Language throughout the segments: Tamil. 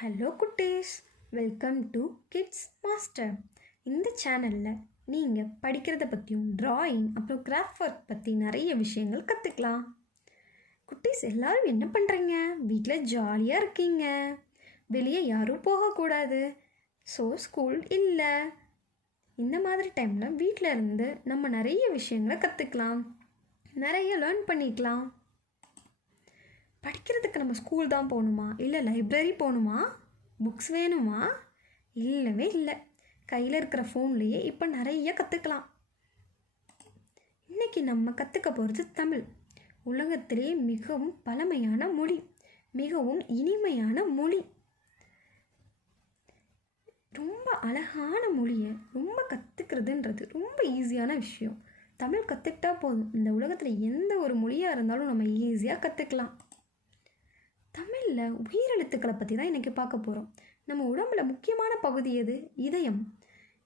ஹலோ குட்டீஸ், வெல்கம் டு கிட்ஸ் மாஸ்டர். இந்த சேனலில் நீங்கள் படிக்கிறத பற்றியும் ட்ராயிங் அப்புறம் கிராஃப்ட் ஒர்க் பற்றி நிறைய விஷயங்கள் கற்றுக்கலாம். குட்டீஸ் எல்லோரும் என்ன பண்ணுறீங்க? வீட்டில் ஜாலியாக இருக்கீங்க. வெளியே யாரும் போகக்கூடாது. ஸோ ஸ்கூல் இல்லை. இந்த மாதிரி டைமில் வீட்டில் இருந்து நம்ம நிறைய விஷயங்களை கற்றுக்கலாம், நிறைய லேர்ன் பண்ணிக்கலாம். படிக்கிறதுக்கு நம்ம ஸ்கூல் தான் போகணுமா, இல்லை லைப்ரரி போகணுமா, புக்ஸ் வேணுமா? இல்லவே இல்லை. கையில் இருக்கிற ஃபோன்லேயே இப்போ நிறைய கற்றுக்கலாம். இன்றைக்கி நம்ம கற்றுக்க போகிறது தமிழ். உலகத்திலே மிகவும் பழமையான மொழி, மிகவும் இனிமையான மொழி, ரொம்ப அழகான மொழியை ரொம்ப கற்றுக்கிறதுன்றது ரொம்ப ஈஸியான விஷயம். தமிழ் கற்றுக்கிட்டா போதும், இந்த உலகத்தில் எந்த ஒரு மொழியாக இருந்தாலும் நம்ம ஈஸியாக கற்றுக்கலாம். தமிழில் உயிரெழுத்துக்களை பற்றி தான் இன்றைக்கி பார்க்க போகிறோம். நம்ம உடம்புல முக்கியமான பகுதி எது? இதயம்.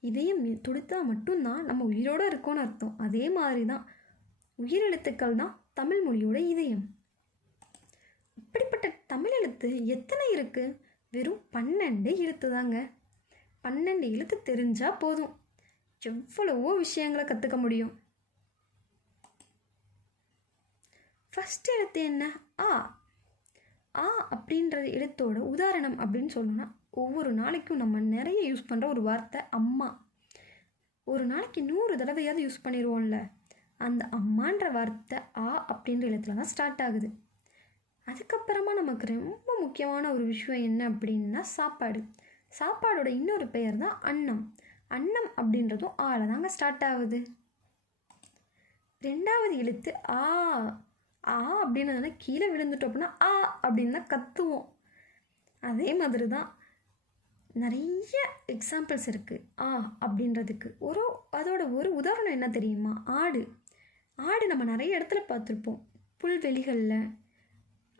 இதயம் துடித்தா மட்டும்தான் நம்ம உயிரோடு இருக்கோன்னு அர்த்தம். அதே மாதிரி தான் உயிரெழுத்துக்கள் தான் தமிழ் மொழியோட இதயம். இப்படிப்பட்ட தமிழ் எழுத்து எத்தனை இருக்குது? வெறும் 12 எழுத்து தாங்க. 12 எழுத்து தெரிஞ்சால் போதும், எவ்வளவோ விஷயங்களை கற்றுக்க முடியும். ஃபஸ்ட் எழுத்து என்ன? ஆ. ஆ அப்படின்ற எழுத்தோட உதாரணம் அப்படின்னு சொல்லணும்னா, ஒவ்வொரு நாளைக்கும் நம்ம நிறைய யூஸ் பண்ணுற ஒரு வார்த்தை அம்மா. ஒரு நாளைக்கு 100 தடவையாவது யூஸ் பண்ணிடுவோம்ல, அந்த அம்மான்ற வார்த்தை ஆ அப்படின்ற எழுத்துல தான் ஸ்டார்ட் ஆகுது. அதுக்கப்புறமா நமக்கு ரொம்ப முக்கியமான ஒரு விஷயம் என்ன அப்படின்னா சாப்பாடு. சாப்பாடோட இன்னொரு பெயர் தான் அன்னம். அன்னம் அப்படின்றதும் ஆல தாங்க ஸ்டார்ட் ஆகுது. 2வது எழுத்து ஆ. ஆ அப்படின்னதுனா கீழே விழுந்துட்டோம் அப்படின்னா ஆ அப்படின்னு தான் கத்துவோம். அதே மாதிரி தான் நிறைய எக்ஸாம்பிள்ஸ் இருக்குது ஆ அப்படின்றதுக்கு. அதோட ஒரு உதாரணம் என்ன தெரியுமா? ஆடு. ஆடு நம்ம நிறைய இடத்துல பார்த்துருப்போம். புல்வெளிகளில்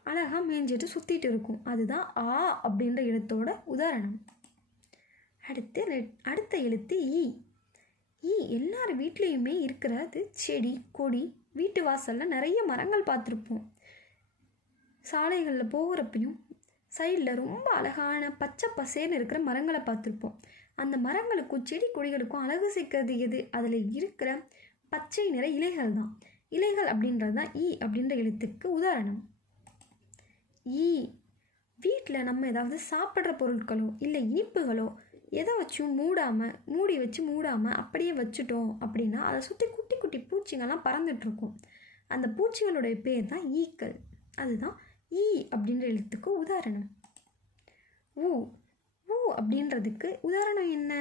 அழகாக மேய்ஞ்சிட்டு சுற்றிட்டு இருக்கும். அதுதான் ஆ அப்படின்ற எழுத்தோட உதாரணம். அடுத்த எழுத்து ஈ. ஈ எல்லார் வீட்லேயுமே இருக்கிறது செடி கொடி. வீட்டு வாசலில் நிறைய மரங்கள் பார்த்துருப்போம். சாலைகளில் போகிறப்பையும் சைடில் ரொம்ப அழகான பச்சை பசேர்னு இருக்கிற மரங்களை பார்த்துருப்போம். அந்த மரங்களுக்கும் செடி கொடிகளுக்கும் அழகு சேர்க்கறது எது? அதில் இருக்கிற பச்சை நிற இலைகள் தான். இலைகள் அப்படின்றது தான் ஈ அப்படின்ற எழுத்துக்கு உதாரணம். ஈ. வீட்டில் நம்ம ஏதாவது சாப்பிட்ற பொருட்களோ இல்லை இனிப்புகளோ எதை வச்சும் மூடி வச்சு மூடாமல் அப்படியே வச்சுட்டோம் அப்படின்னா அதை சுற்றி குட்டி குட்டி பூச்சிங்கள்லாம் பறந்துட்டுருக்கும். அந்த பூச்சிகளுடைய பேர் தான் ஈக்கள். அதுதான் ஈ அப்படின்ற எழுத்துக்கு உதாரணம். ஊ. ஊ அப்படின்றதுக்கு உதாரணம் என்ன?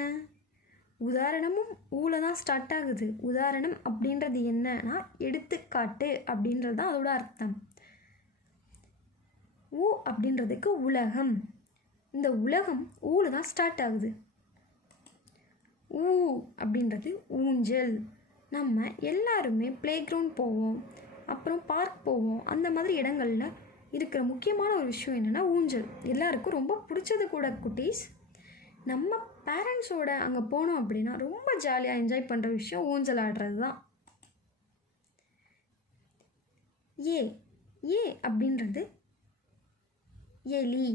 உதாரணமும் ஊல தான் ஸ்டார்ட் ஆகுது. உதாரணம் அப்படின்றது என்னன்னா எடுத்துக்காட்டு அப்படின்றது தான் அதோட அர்த்தம். ஊ அப்படின்றதுக்கு உலகம். இந்த உலகம் ஊல தான் ஸ்டார்ட் ஆகுது. ஊ அப்படின்றது ஊஞ்சல். நம்ம எல்லாருமே ப்ளே கிரவுண்ட் போவோம், அப்புறம் பார்க் போவோம். அந்த மாதிரி இடங்களில் இருக்கிற முக்கியமான ஒரு விஷயம் என்னென்னா ஊஞ்சல். எல்லாருக்கும் ரொம்ப பிடிச்சது கூட குட்டீஸ். நம்ம பேரண்ட்ஸோட அங்கே போனோம் அப்படின்னா ரொம்ப ஜாலியாக என்ஜாய் பண்ணுற விஷயம் ஊஞ்சல் ஆடுறது தான். ஏ. ஏ அப்படின்றது எலி.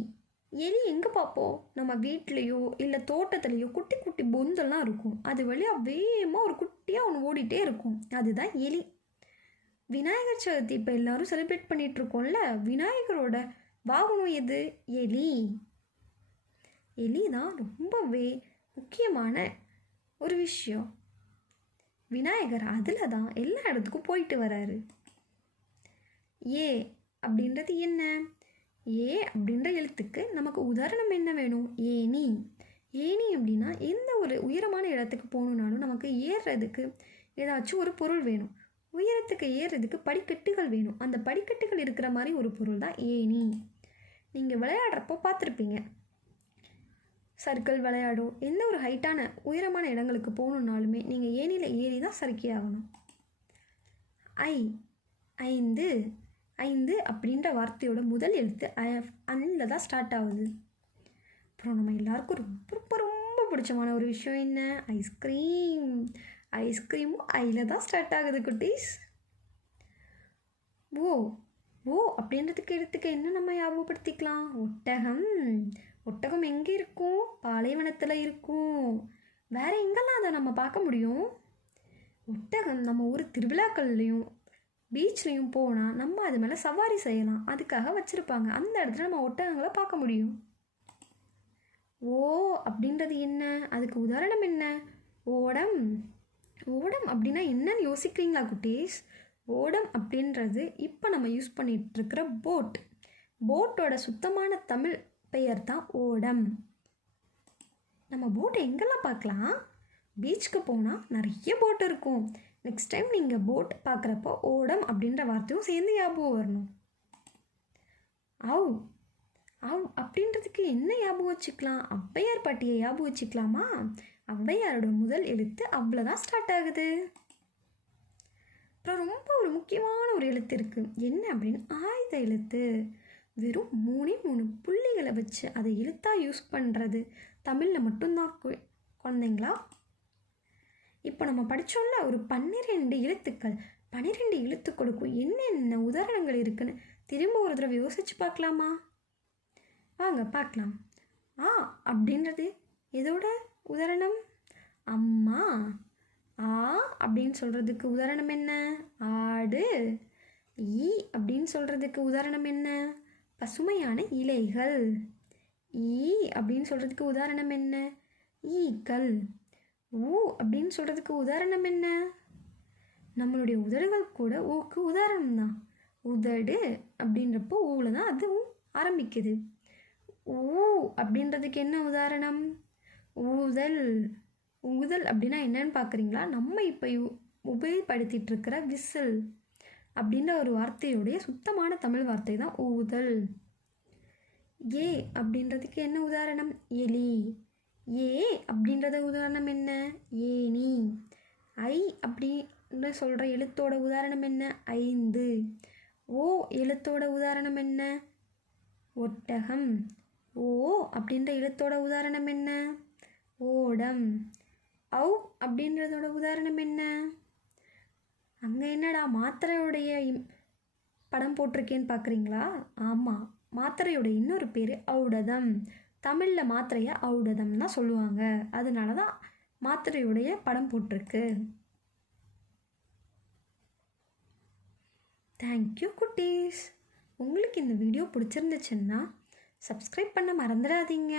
எலி எங்கே பார்ப்போம்? நம்ம வீட்லேயோ இல்லை தோட்டத்துலேயோ குட்டி குட்டி பொந்தெல்லாம் இருக்கும். அது வழியாக வேகமாக ஒரு குட்டியாக ஒன்று ஓடிட்டே இருக்கும். அதுதான் எலி. விநாயகர் சதுர்த்தி இப்போ எல்லோரும் செலிப்ரேட் பண்ணிகிட்ருக்கோம்ல, விநாயகரோட வாகனம் எது? எலி. எலி தான் ரொம்பவே முக்கியமான ஒரு விஷயம். விநாயகர் அதில் தான் எல்லா இடத்துக்கும் போயிட்டு வராரு. ஏ அப்படின்றது என்ன? ஏ அப்படின்ற எழுத்துக்கு நமக்கு உதாரணம் என்ன வேணும்? ஏணி. ஏணி அப்படின்னா எந்த ஒரு உயரமான இடத்துக்கு போகணுன்னாலும் நமக்கு ஏறுறதுக்கு ஏதாச்சும் ஒரு பொருள் வேணும். உயரத்துக்கு ஏறுறதுக்கு படிக்கட்டுகள் வேணும். அந்த படிக்கட்டுகள் இருக்கிற மாதிரி ஒரு பொருள் தான் ஏணி. நீங்கள் விளையாடுறப்போ பார்த்துருப்பீங்க, சர்க்கிள் விளையாடும் எந்த ஒரு ஹைட்டான உயரமான இடங்களுக்கு போகணுன்னாலுமே நீங்கள் ஏணியில் ஏறி தான் சறுக்கி ஆகணும். ஐ. ஐந்து. ஐந்து அப்படின்ற வார்த்தையோட முதல் எழுத்து அன்னில் தான் ஸ்டார்ட் ஆகுது. அப்புறம் நம்ம எல்லாருக்கும் ரொம்ப ரொம்ப ரொம்ப பிடிச்சமான ஒரு விஷயம் என்ன? ஐஸ்கிரீம். ஐஸ்கிரீமும் ஐயில் தான் ஸ்டார்ட் ஆகுது குட்டீஸ். ஓ. ஓ அப்படின்றதுக்கு எடுத்துக்க என்ன நம்ம ஞாபகப்படுத்திக்கலாம்? ஒட்டகம். ஒட்டகம் எங்கே இருக்கும்? பாலைவனத்தில் இருக்கும். வேற எங்கெல்லாம் அதை நம்ம பார்க்க முடியும்? ஒட்டகம் நம்ம ஊர் திருவிழாக்கள்லையும் பீச்லேயும் போனால் நம்ம அது மேலே சவாரி செய்யலாம், அதுக்காக வச்சுருப்பாங்க. அந்த இடத்துல நம்ம ஒட்டகங்களை பார்க்க முடியும். ஓ அப்படின்றது என்ன? அதுக்கு உதாரணம் என்ன? ஓடம். ஓடம் அப்படின்னா என்னன்னு யோசிக்கிறீங்களா குட்டீஸ்? ஓடம் அப்படின்றது இப்போ நம்ம யூஸ் பண்ணிகிட்டு இருக்கிற போட். போட்டோட சுத்தமான தமிழ் பெயர் தான் ஓடம். நம்ம போட்டை எங்கெல்லாம் பார்க்கலாம்? பீச்சுக்கு போனால் நிறைய போட் இருக்கும். நெக்ஸ்ட் டைம் நீங்கள் போட் பார்க்குறப்போ ஓடம் அப்படின்ற வார்த்தையும் சேர்ந்து ஞாபகம் வரணும். அவ். அவ் அப்படின்றதுக்கு என்ன ஞாபகம் வச்சுக்கலாம்? ஔவையார் பாட்டியை ஞாபகம் வச்சுக்கலாமா? ஔவையாரோட முதல் எழுத்து அவ்வளோதான் ஸ்டார்ட் ஆகுது. அப்புறம் ரொம்ப ஒரு முக்கியமான ஒரு எழுத்து இருக்குது. என்ன அப்படின்னு? ஆயுத எழுத்து. வெறும் 3 புள்ளிகளை வச்சு அதை எழுத்தாக யூஸ் பண்ணுறது தமிழில் மட்டும்தான் குழந்தைங்களா. இப்போ நம்ம படித்தோம்ல ஒரு 12 எழுத்துக்கள். 12 எழுத்துக்களுக்கும் என்னென்ன உதாரணங்கள் இருக்குன்னு திரும்ப ஒரு தடவை யோசிச்சு பார்க்கலாமா? வாங்க பார்க்கலாம். ஆ அப்படின்றது எதோட உதாரணம்? அம்மா. ஆ அப்படின்னு சொல்கிறதுக்கு உதாரணம் என்ன? ஆடு. ஈ அப்படின்னு சொல்கிறதுக்கு உதாரணம் என்ன? பசுமையான இலைகள். ஈ அப்படின்னு சொல்கிறதுக்கு உதாரணம் என்ன? ஈக்கள். ஊ அப்படின்னு சொல்கிறதுக்கு உதாரணம் என்ன? நம்மளுடைய உதடுகள் கூட ஊக்கு உதாரணம் தான். உதடு அப்படின்றப்போ ஊவில் தான் அதுவும் ஆரம்பிக்குது. ஊ அப்படின்றதுக்கு என்ன உதாரணம்? ஊதல். ஊதல் அப்படின்னா என்னன்னு பார்க்குறீங்களா? நம்ம இப்போ உபயோகப்படுத்திகிட்டு இருக்கிற விசில் அப்படின்ற ஒரு வார்த்தையுடைய சுத்தமான தமிழ் வார்த்தை தான் ஊதல். ஏ அப்படின்றதுக்கு என்ன உதாரணம்? எலி. ஏ அப்படின்றத உதாரணம் என்ன? ஏனி. ஐ அப்படின்னு சொல்கிற எழுத்தோட உதாரணம் என்ன? 5. ஓ எழுத்தோட உதாரணம் என்ன? ஒட்டகம். ஓ அப்படின்ற எழுத்தோட உதாரணம் என்ன? ஓடம். ஔ அப்படின்றதோட உதாரணம் என்ன? அங்கே என்னடா மாத்திரையுடைய படம் போட்டிருக்கேன்னு பார்க்குறீங்களா? ஆமாம், மாத்திரையோட இன்னொரு பேர் ஔடதம். தமிழில் மாத்திரையை ஔடதம் தான் சொல்லுவாங்க, அதனால தான் மாத்திரையுடைய படம் போட்டிருக்கு. தேங்க்யூ குட்டீஸ். உங்களுக்கு இந்த வீடியோ பிடிச்சிருந்துச்சுன்னா சப்ஸ்கிரைப் பண்ண மறந்துடாதீங்க.